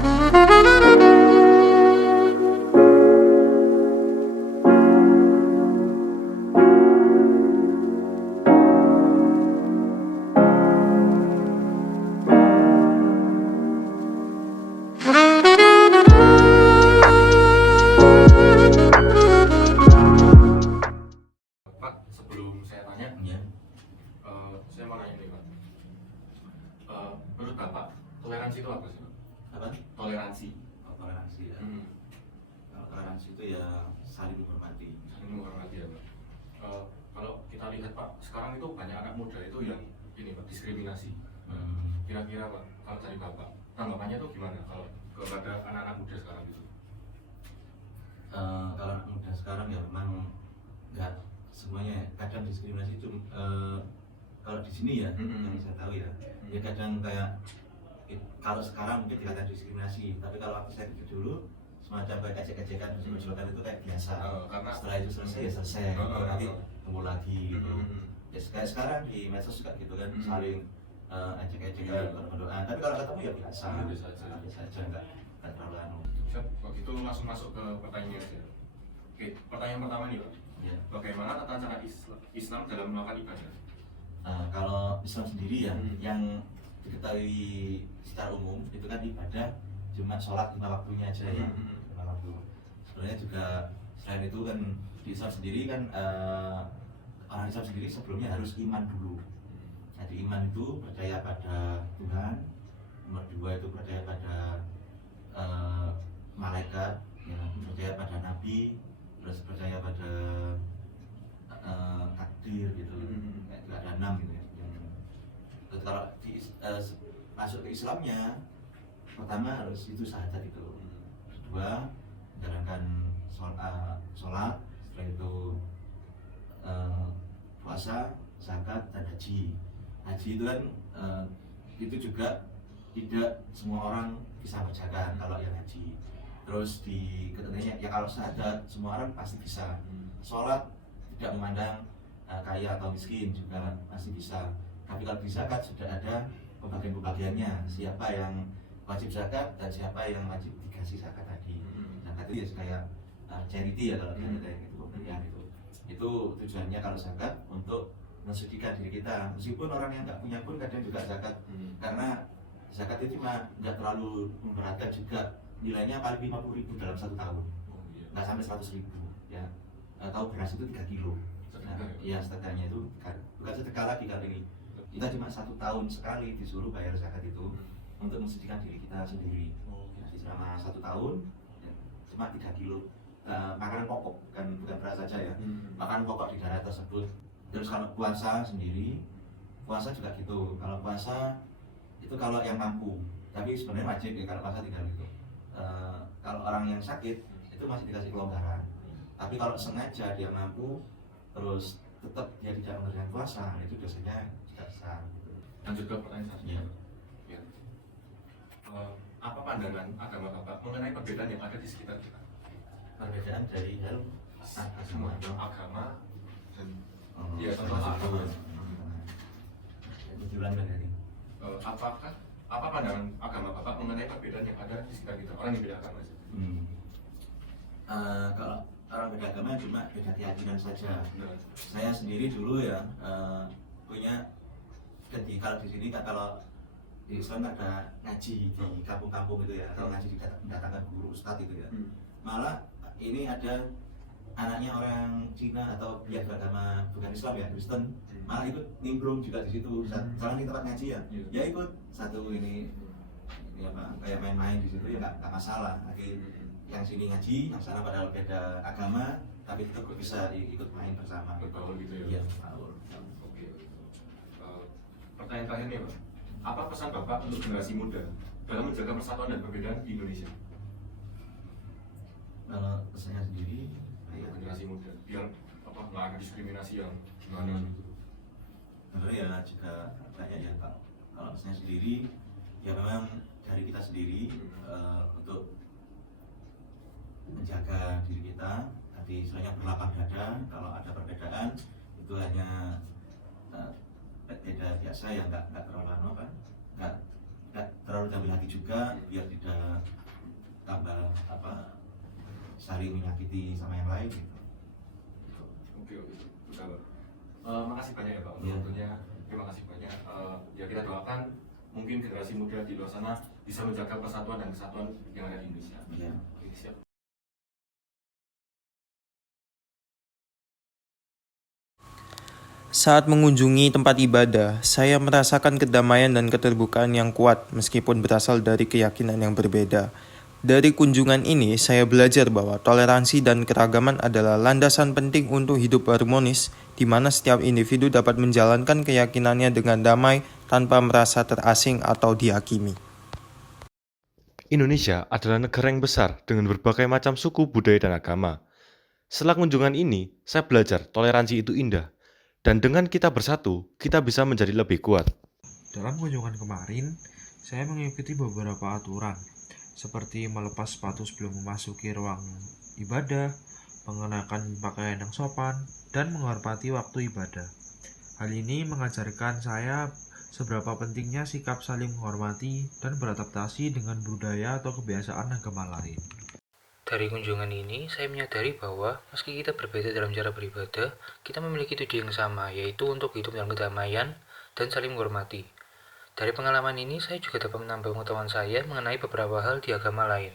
Pak, sebelum saya tanya, Ya. saya mau nanya nih Pak. Menurut Bapak, toleransi itu apa sih Pak? Apa? Toleransi. Oh, toleransi ya. Kalau toleransi itu ya saling menghormati. Saling menghormati ya Pak. Kalau kita lihat Pak, sekarang itu banyak anak muda itu yang ini Pak, diskriminasi. Kira-kira Pak, kalau dari Bapak, tanggapannya itu gimana kalau kepada anak-anak muda sekarang itu? Kalau anak muda sekarang ya memang nggak semuanya, kadang diskriminasi itu kalau di sini ya yang saya tahu ya kadang kayak kalau sekarang mungkin dikatakan diskriminasi, tapi kalau aku saya pikir dulu semacam kayak ejek-ejekan, julukan itu kayak biasa. Karena setelah itu selesai ya selesai, nanti tunggu lagi gitu. Ya kayak sekarang di medsos juga gitu kan, saling ejek-ejekan, berdoa. Tapi kalau ketemu ya biasa, biasa aja, nggak terlalu anu. Siap, kalau gitu langsung masuk ke pertanyaan saya. Oke, pertanyaan pertama nih Pak. Ya. Bagaimana tata cara Islam dalam melakukan ibadah? Kalau Islam sendiri ya, yang diketahui secara umum itu kan ibadah cuma sholat 5 waktunya aja ya. 5 waktu. Sebenarnya juga selain itu kan di Islam sendiri kan orang Islam sendiri sebelumnya harus iman dulu. Jadi iman itu percaya pada Tuhan, nomor 2 itu percaya pada malaikat, ya, percaya pada nabi, terus percaya pada takdir gitu. Kayak itu ada 6 gitu ya. Terus kalau masuk ke Islamnya, pertama harus itu syahadat itu, kedua menjalankan sholat, setelah itu puasa, zakat, dan haji. Haji itu kan itu juga tidak semua orang bisa kerjakan kalau yang haji. Terus di ketentuannya ya kalau syahadat semua orang pasti bisa. Sholat tidak memandang kaya atau miskin juga masih bisa. Tapi kalau di zakat sudah ada pembagian-pembagiannya, siapa yang wajib zakat dan siapa yang wajib dikasih zakat tadi. Zakat itu ya kayak charity ya kalau kayak gitu, pemberian itu. Itu tujuannya kalau zakat untuk mensucikan diri kita. Meskipun orang yang nggak punya pun kadang juga zakat, karena zakat itu cuma nggak terlalu memberatkan juga. Nilainya paling 50.000 dalam 1 tahun, nggak sampai 100.000 ya. Tahu beras itu 3 kilo. Nah, ya sedekahnya itu bukan sedekah lagi kali ini. Kita cuma 1 tahun sekali disuruh bayar zakat itu untuk mensucikan diri kita sendiri. Jadi selama 1 tahun ya, cuma 3 kilo makanan pokok, bukan beras saja ya. Makanan pokok di daerah tersebut. Terus kalau puasa sendiri, puasa juga gitu. Kalau puasa itu kalau yang mampu, tapi sebenarnya wajib ya kalau puasa tinggal gitu. Kalau orang yang sakit itu masih dikasih kelonggaran. Tapi kalau sengaja dia mampu, terus tetap dia tidak mengerjakan puasa, itu dosanya tidak besar. Lanjut ke pertanyaan selanjutnya. Ya. Apa pandangan agama Bapak mengenai perbedaan yang ada di sekitar kita? Perbedaan dari hal Semua agama dan ya tentu agama. Tujuan dari Apa pandangan agama Bapak mengenai perbedaan yang ada di sekitar kita, orang yang beda agama? Kalau orang beda agama cuma beda keyakinan saja. Saya sendiri dulu ya punya, kalau di sini kalau di Islam ada ngaji di kampung-kampung itu ya, kalau ngaji mendatangkan guru ustadz itu ya. Malah ini ada anaknya orang Cina atau yang beragama bukan Islam ya, Kristen, malah ikut nimbrung juga di situ. Soalnya di tempat ngaji ya, ya ikut satu ini apa kayak main-main di situ ya nggak masalah. Yang sini ngaji, yang sana padahal beda agama, tapi tetap bisa ikut main bersama. Bergaul gitu ya? Iya, bergaul. Oke. Pertanyaan terakhir nih Pak, apa pesan Bapak untuk generasi muda dalam menjaga persatuan dan perbedaan di Indonesia? Kalau pesannya sendiri, generasi muda, biar nggak ada diskriminasi yang gimana gitu. Sebenarnya ya juga banyak ya Pak. Kalau pesannya sendiri, ya memang dari kita sendiri untuk menjaga diri kita, nanti istilahnya berlapang dada. Kalau ada perbedaan itu hanya beda biasa yang nggak terlalu nggak terlalu diambil hati juga, biar tidak saling menyakiti sama yang lain gitu. Oke, udah Pak. Makasih banyak ya Pak Iya. waktunya. Terima kasih banyak. Ya kita doakan mungkin generasi muda di luar sana bisa menjaga persatuan dan kesatuan yang ada di Indonesia. Iya. Oke, siap. Saat mengunjungi tempat ibadah, saya merasakan kedamaian dan keterbukaan yang kuat meskipun berasal dari keyakinan yang berbeda. Dari kunjungan ini, saya belajar bahwa toleransi dan keragaman adalah landasan penting untuk hidup harmonis, di mana setiap individu dapat menjalankan keyakinannya dengan damai tanpa merasa terasing atau dihakimi. Indonesia adalah negara yang besar dengan berbagai macam suku, budaya, dan agama. Setelah kunjungan ini, saya belajar toleransi itu indah. Dan dengan kita bersatu, kita bisa menjadi lebih kuat. Dalam kunjungan kemarin, saya mengikuti beberapa aturan, seperti melepas sepatu sebelum memasuki ruang ibadah, mengenakan pakaian yang sopan, dan menghormati waktu ibadah. Hal ini mengajarkan saya seberapa pentingnya sikap saling menghormati dan beradaptasi dengan budaya atau kebiasaan agama lain. Dari kunjungan ini, saya menyadari bahwa meski kita berbeda dalam cara beribadah, kita memiliki tujuan yang sama, yaitu untuk hidup dalam kedamaian dan saling menghormati. Dari pengalaman ini, saya juga dapat menambah pengetahuan saya mengenai beberapa hal di agama lain.